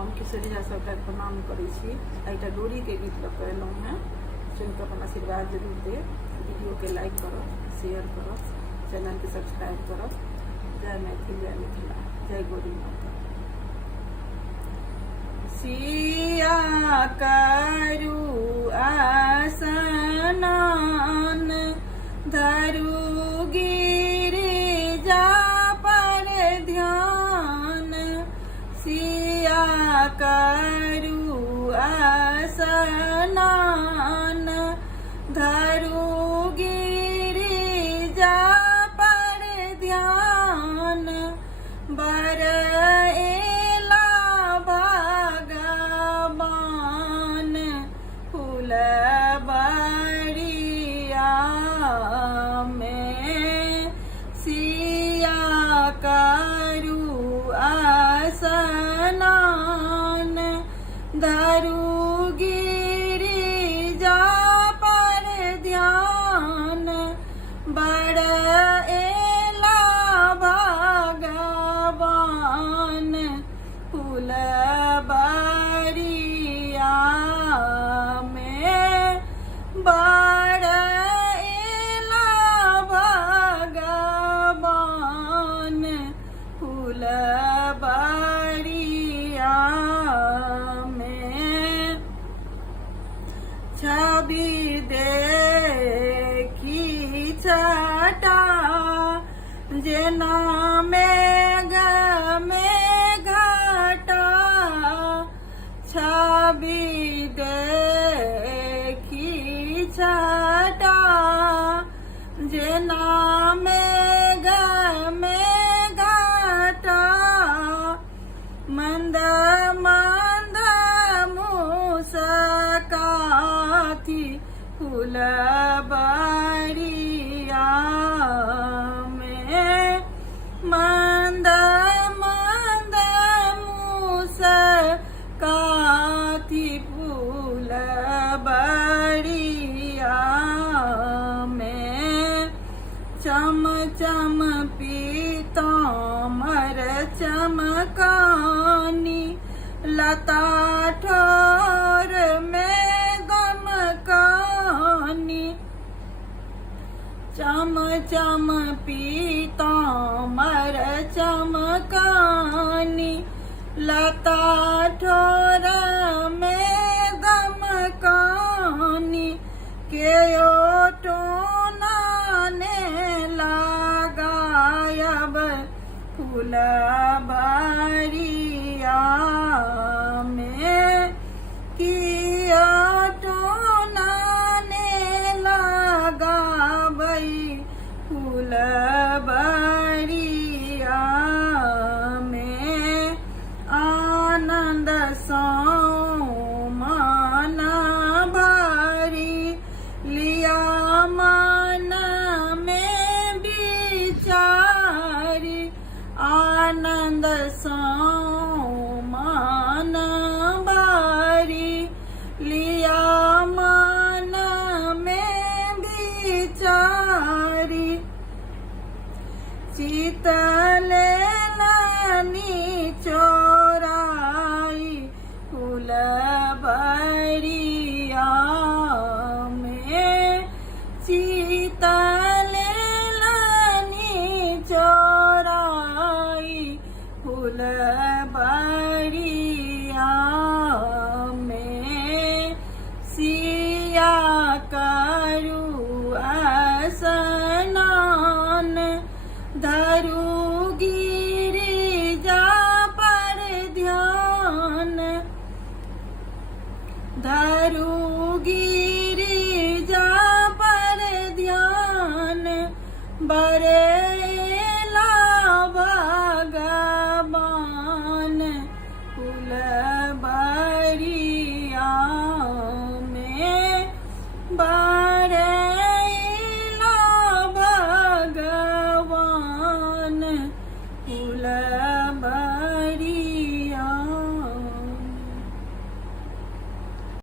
हम किशोरीजा सबका प्रणाम करै छी। एकटा डोरी के गीत लऽ कऽ एलहुँ हैं, सुनि कऽ अपन आशीर्वाद जरूर दे। वीडियो के लाइक करब, शेयर करब, चैनल के सब्सक्राइब करब। जय मैथिल, जय मिथिला, जय गौरी माता। सिया करू आसनान, धरू गिरिजा पर ध्यान। सिया करू आसनान, धरू गिरिजा पर ध्यान। बर एला भगवान, फूल बरिया में। सिया करू आसनान, धरू गिरिजा पर ध्यान। बड़ एला भगवान, फूल बरिया में। बड़ एला भगवान, फूल बरिया में। छवि देखी छटा, जेना मेघ में घटा। छवि देखी छटा, जेना मेघ में घटा। मंद मंद मुस्काती, फूल बरिया में। मंद मंद मुस्काती, फूल बरिया में। चम चम पीताम्बर चमकानी, लता ठोर में गमकानी। चम चम पीताम्बर चमकानी, लता ठोर में गमकानी। केयो टोना ने लगायब, फूल बरिया में। किया टोना ने लगाबै, फूल बरिया में। आनंद सँ मन भरी, लिया मन में विचारी। आनंद सँ मन भरी, लिया मन में विचारी। शीतल लानी चोराई, फूल बरिया में। शीतल लानी चोराई, फूल बरिया में। सिया करू आसनान, धरू गिरिजा पर ध्यान। धरू गिरिजा पर ध्यान। बरे